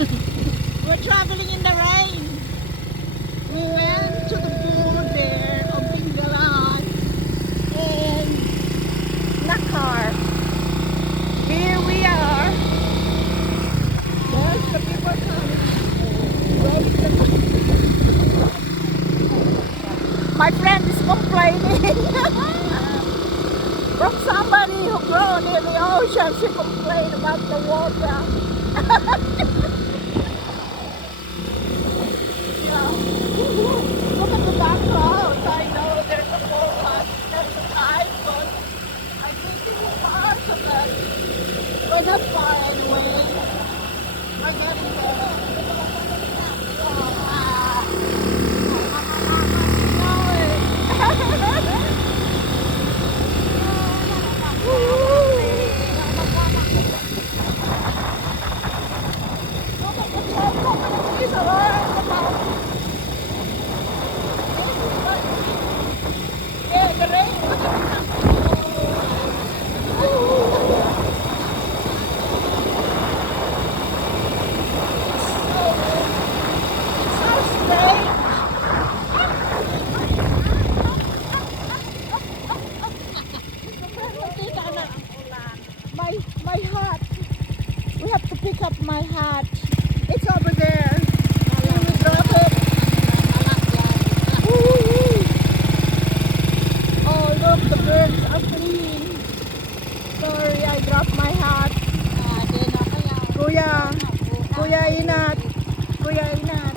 We're traveling in the rain. We went to the border of Bengalan and Nakar. Here we are. There's the people coming. My friend is complaining from somebody who grown in the ocean. She complained about the water. Look at the background. I know there's a forest, there's an island. I think it's part of it. We're not far anyway. We're getting there. Yeah, the rain. My hat. We have to pick up my hat. It's over there. Can we drop it? Woo-hoo-hoo. Oh look, the birds are clean. Sorry, I dropped my hat. Kuya, Kuya Inat. Kuya Inat.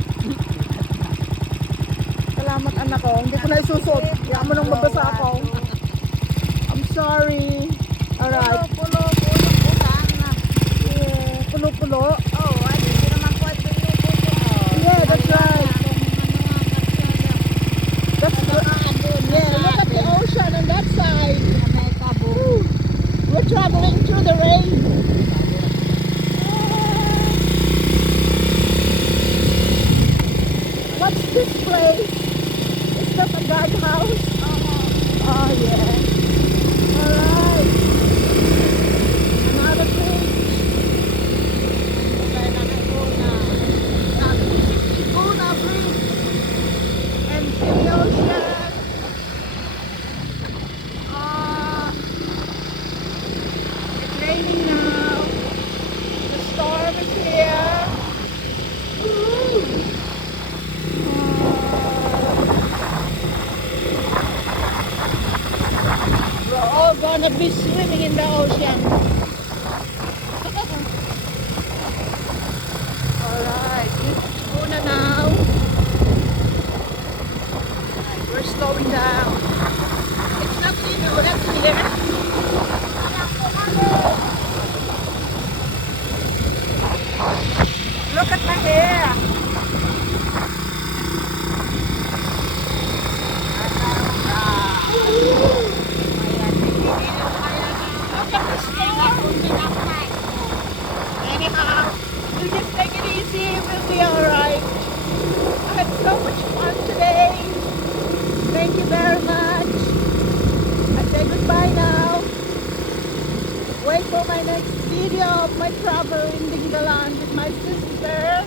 Salamat anak ko. Hindi ko na isusot. Kaya mo nang mabasa ako. I'm sorry. Alright. Yeah, pulo-pulo. Yeah, that's right. That's good. Yeah, look at the ocean on that side. Woo. We're traveling through the rain. What's this place? Is that a guardhouse? Oh yeah. Alright. Another page. Laguna Bridge. And the ocean. It's raining now. The storm is here. Woo. We're all gonna be swimming in the ocean. Alright, it's Laguna now. Alright, we're slowing down. It's not even wet here. Look at my hair. Anyhow, we'll just take it easy. We'll be alright. I had so much fun today. Thank you very much. I say goodbye now. Wait for my next video of my travel in Dingalan with my sister.